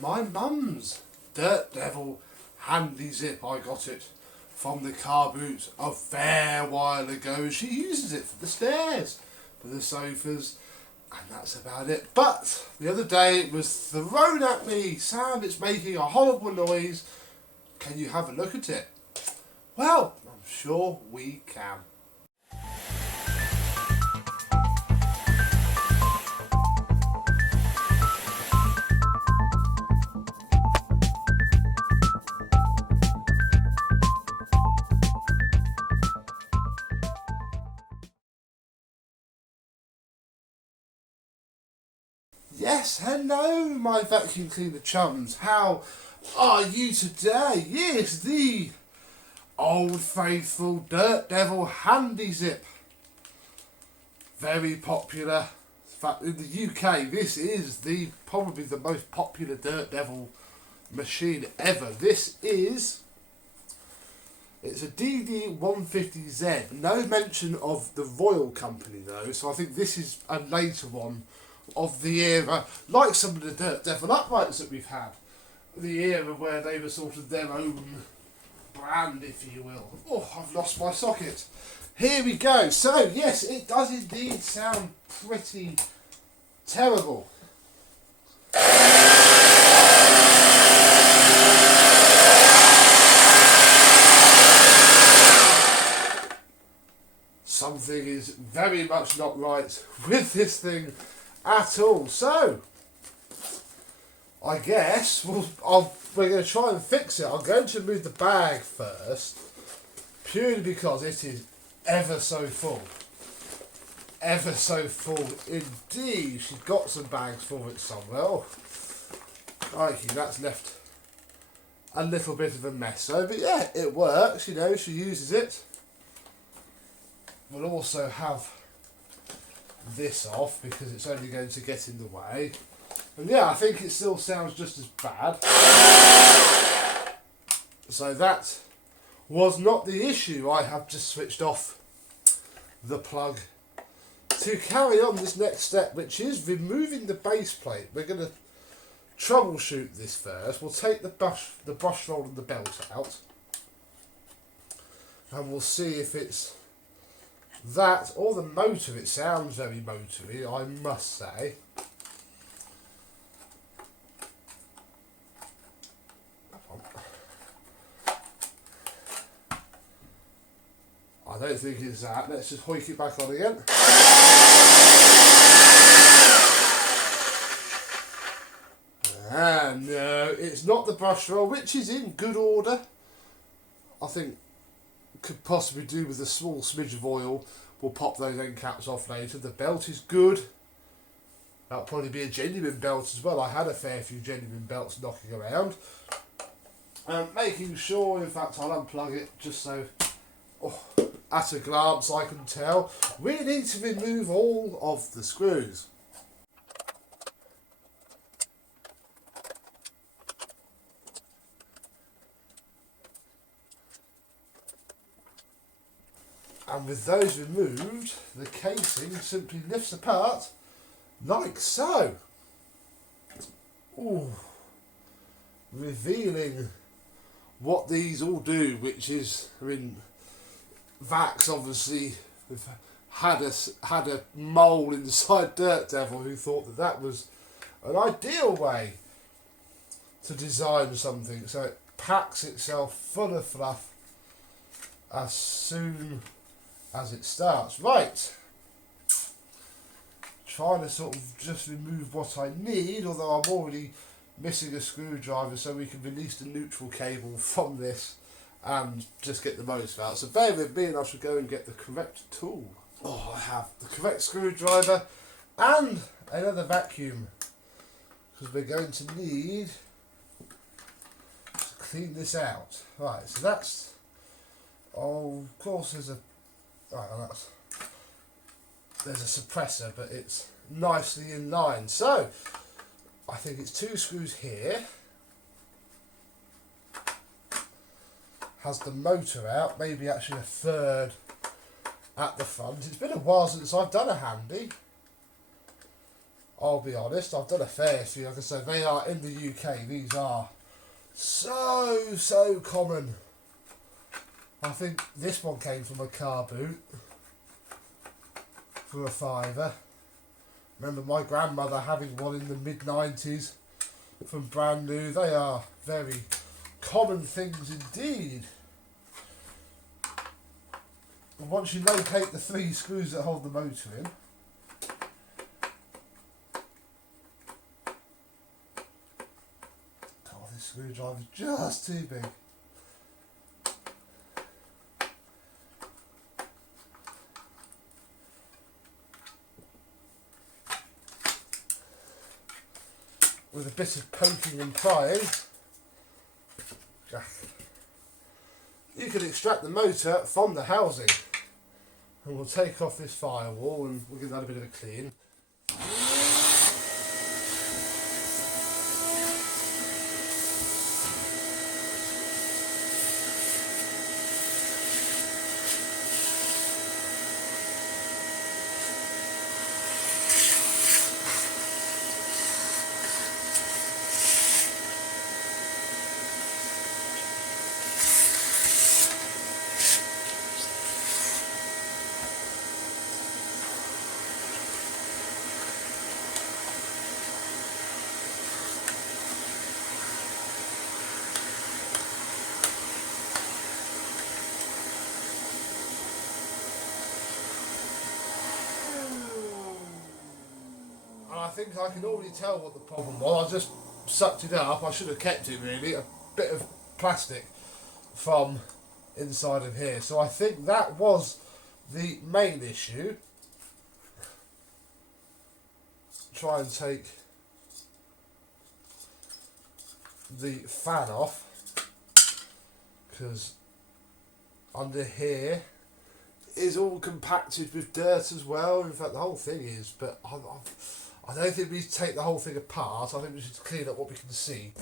my mum's Dirt Devil handy zip. I got it from the car boot a fair while ago. She uses it for the stairs, for the sofas, and that's about it. But the other day it was thrown at me. Sam, it's making a horrible noise. Can you have a look at it? Well, I'm sure we can. Yes, hello my vacuum cleaner chums. How are you today? Yes, the old faithful Dirt Devil handy zip. Very popular. In fact, in the UK, this is probably the most popular Dirt Devil machine ever. It's a DD150Z. No mention of the Royal Company though, so I think this is a later one of the era, like some of the Dirt Devil uprights that we've had. The era where they were sort of their own brand, if you will. Oh, I've lost my socket. Here we go. So, yes, it does indeed sound pretty terrible. Something is very much not right with this thing at all. So, I guess we're going to try and fix it. I'm going to move the bag first, purely because it is ever so full. Ever so full indeed. She's got some bags for it somewhere. Oh, crikey, that's left a little bit of a mess. So, but yeah, it works, you know, she uses it. We'll also have this off because it's only going to get in the way. And yeah, I think it still sounds just as bad. So that was not the issue. I have just switched off the plug to carry on this next step, which is removing the base plate. We're going to troubleshoot this first. We'll take the brush roll and the belt out, and we'll see if it's that or the motor. It sounds very motory, I must say. I don't think it's that. Let's just hoik it back on again. And no, it's not the brush roll, which is in good order. I think could possibly do with a small smidge of oil. We'll pop those end caps off later. The belt is good. That'll probably be a genuine belt as well. I had a fair few genuine belts knocking around. Making sure, in fact, I'll unplug it just so, at a glance I can tell. We need to remove all of the screws. And with those removed, the casing simply lifts apart like so. Ooh. Revealing what these all do, which is, I mean, Vax obviously had a mole inside Dirt Devil who thought that was an ideal way to design something, so it packs itself full of fluff as soon as it starts. Right, trying to sort of just remove what I need, although I'm already missing a screwdriver, so we can release the neutral cable from this and just get the motor out. So bear with me and I shall go and get the correct tool. Oh, I have the correct screwdriver and another vacuum, because we're going to need to clean this out. Right, so that's, of course there's a suppressor, but it's nicely in line. So I think it's 2 screws here. Has the motor out, maybe actually a third at the front. It's been a while since I've done a handy. I'll be honest, I've done a fair few. Like I said, they are in the UK. These are so common. I think this one came from a car boot for a £5. Remember my grandmother having one in the mid-90s from brand new. They are very common things indeed. And once you locate the 3 screws that hold the motor in, oh, this screwdriver's just too big. With a bit of poking and prying, you can extract the motor from the housing. And we'll take off this firewall and we'll give that a bit of a clean. I think I can already tell what the problem was. I just sucked it up. I should have kept it really. A bit of plastic from inside of here. So I think that was the main issue. Try and take the fan off, because under here is all compacted with dirt as well. In fact, the whole thing is, but I don't think we need to take the whole thing apart. I think we should clean up what we can see.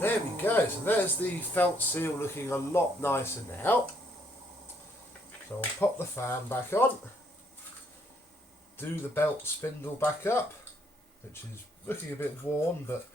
There we go, so there's the felt seal looking a lot nicer now. So I'll pop the fan back on, do the belt spindle back up, which is looking a bit worn but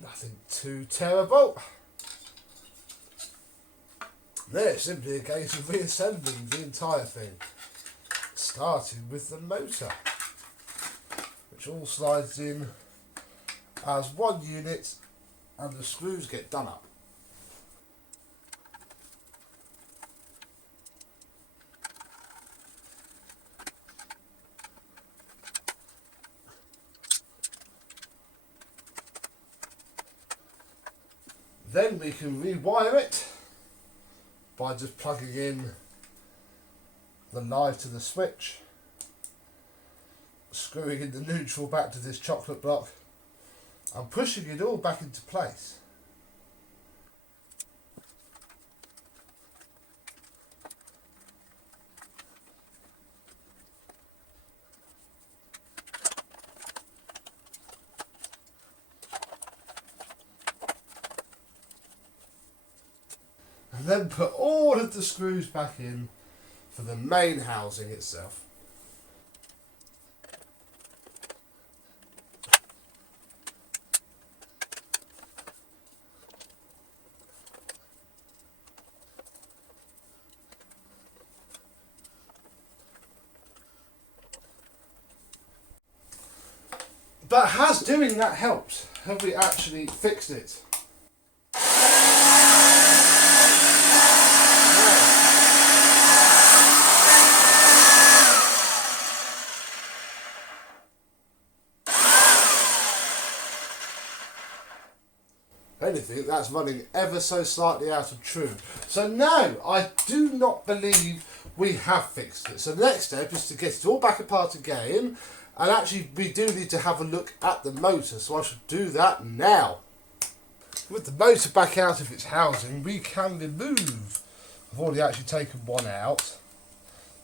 nothing too terrible. Then it's simply a case of reassembling the entire thing, starting with the motor, which all slides in as one unit and the screws get done up. Then we can rewire it by just plugging in the live to the switch, screwing in the neutral back to this chocolate block, and pushing it all back into place. And then put all of the screws back in for the main housing itself. But has doing that helped? Have we actually fixed it? Anything, that's running ever so slightly out of tune. So no, I do not believe we have fixed it. So the next step is to get it all back apart again And actually we do need to have a look at the motor, so I should do that now. With the motor back out of its housing, we can remove, I've already actually taken one out.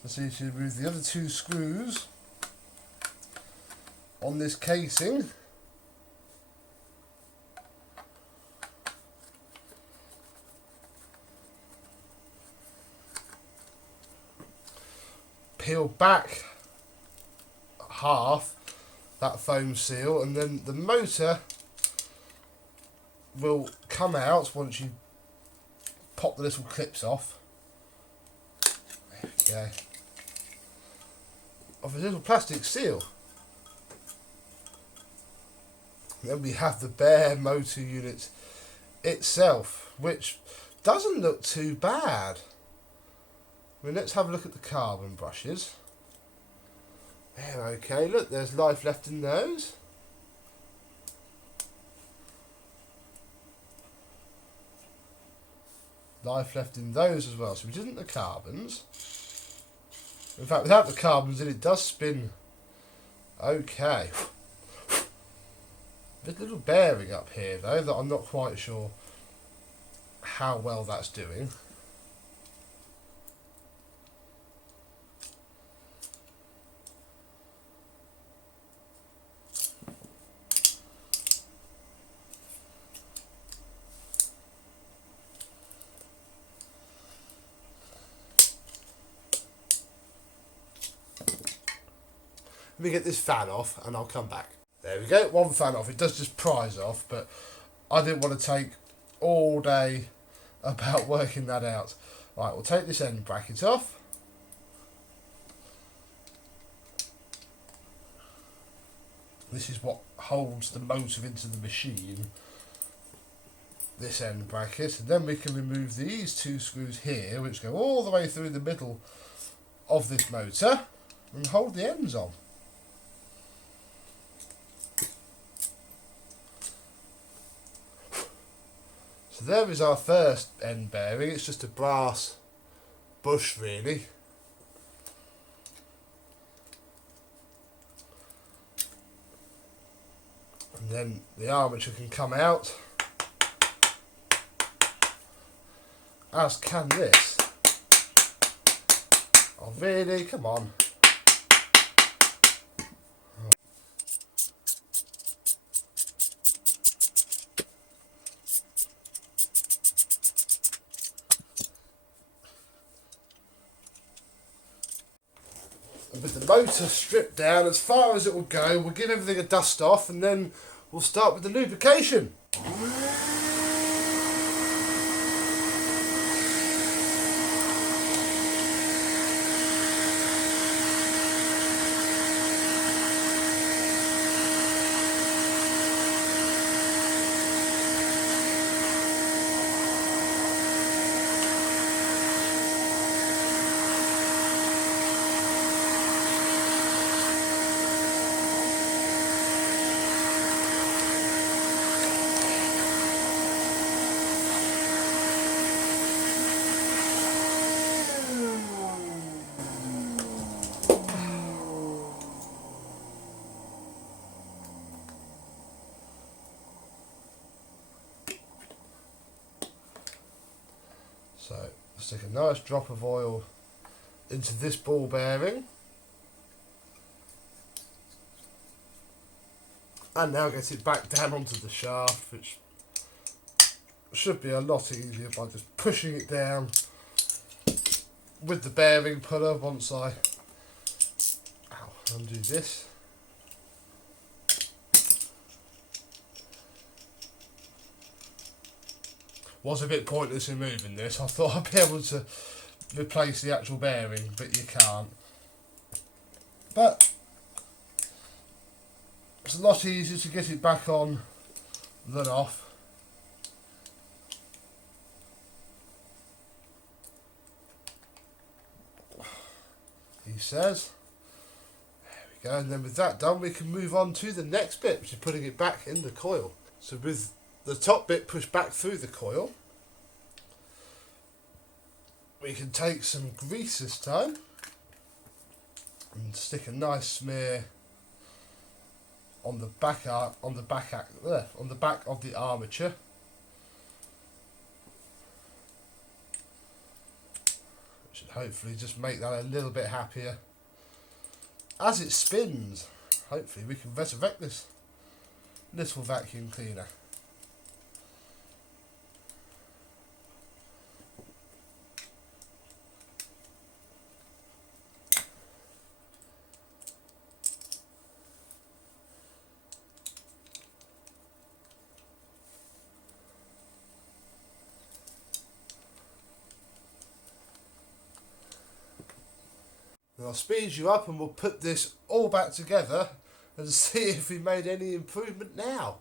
Let's see if you remove the other two screws on this casing. Peel back half that foam seal, and then the motor will come out once you pop the little clips off. There we go. Of a little plastic seal. And then we have the bare motor unit itself, which doesn't look too bad. I mean, let's have a look at the carbon brushes. They're okay. Look, there's life left in those. Life left in those as well. So it isn't the carbons. In fact, without the carbons in, it does spin okay. There's a little bearing up here though that I'm not quite sure how well that's doing. Let me get this fan off and I'll come back. There we go, one fan off. It does just prise off, but I didn't want to take all day about working that out. Right, we'll take this end bracket off. This is what holds the motor into the machine. This end bracket. And then we can remove these two screws here, which go all the way through the middle of this motor, and hold the ends on. So there is our first end bearing. It's just a brass bush really. And then the armature can come out, as can this. Oh really? Come on. With the motor stripped down as far as it will go, we'll give everything a dust off and then we'll start with the lubrication. So stick a nice drop of oil into this ball bearing, and now get it back down onto the shaft, which should be a lot easier by just pushing it down with the bearing puller once I undo this. Was a bit pointless in moving this. I thought I'd be able to replace the actual bearing, but you can't. But it's a lot easier to get it back on than off. He says. There we go, and then with that done we can move on to the next bit, which is putting it back in the coil. So with the top bit pushed back through the coil, we can take some grease this time and stick a nice smear on the back on the back of the armature. Which should hopefully just make that a little bit happier. As it spins, hopefully we can resurrect this little vacuum cleaner. And I'll speed you up and we'll put this all back together and see if we made any improvement now.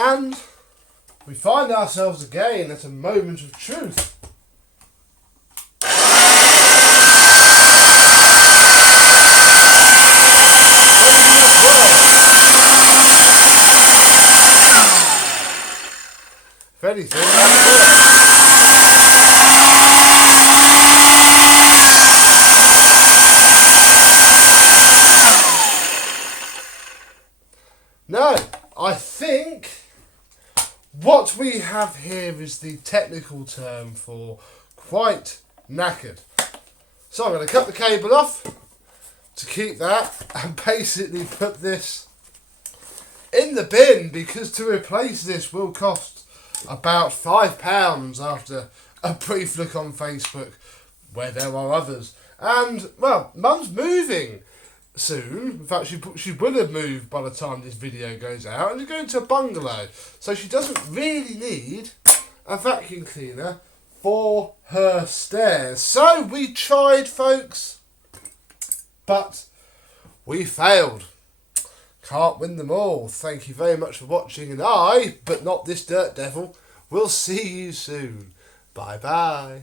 And we find ourselves again at a moment of truth. If anything, that's it. No, I think what we have here is the technical term for quite knackered. So I'm going to cut the cable off to keep that and basically put this in the bin, because to replace this will cost about £5 after a brief look on Facebook where there are others. And, well, Mum's moving soon. In fact, she will have moved by the time this video goes out, and is going to a bungalow, so she doesn't really need a vacuum cleaner for her stairs. So we tried, folks, but we failed. Can't win them all. Thank you very much for watching, and I, but not this dirt devil, will see you soon. Bye bye.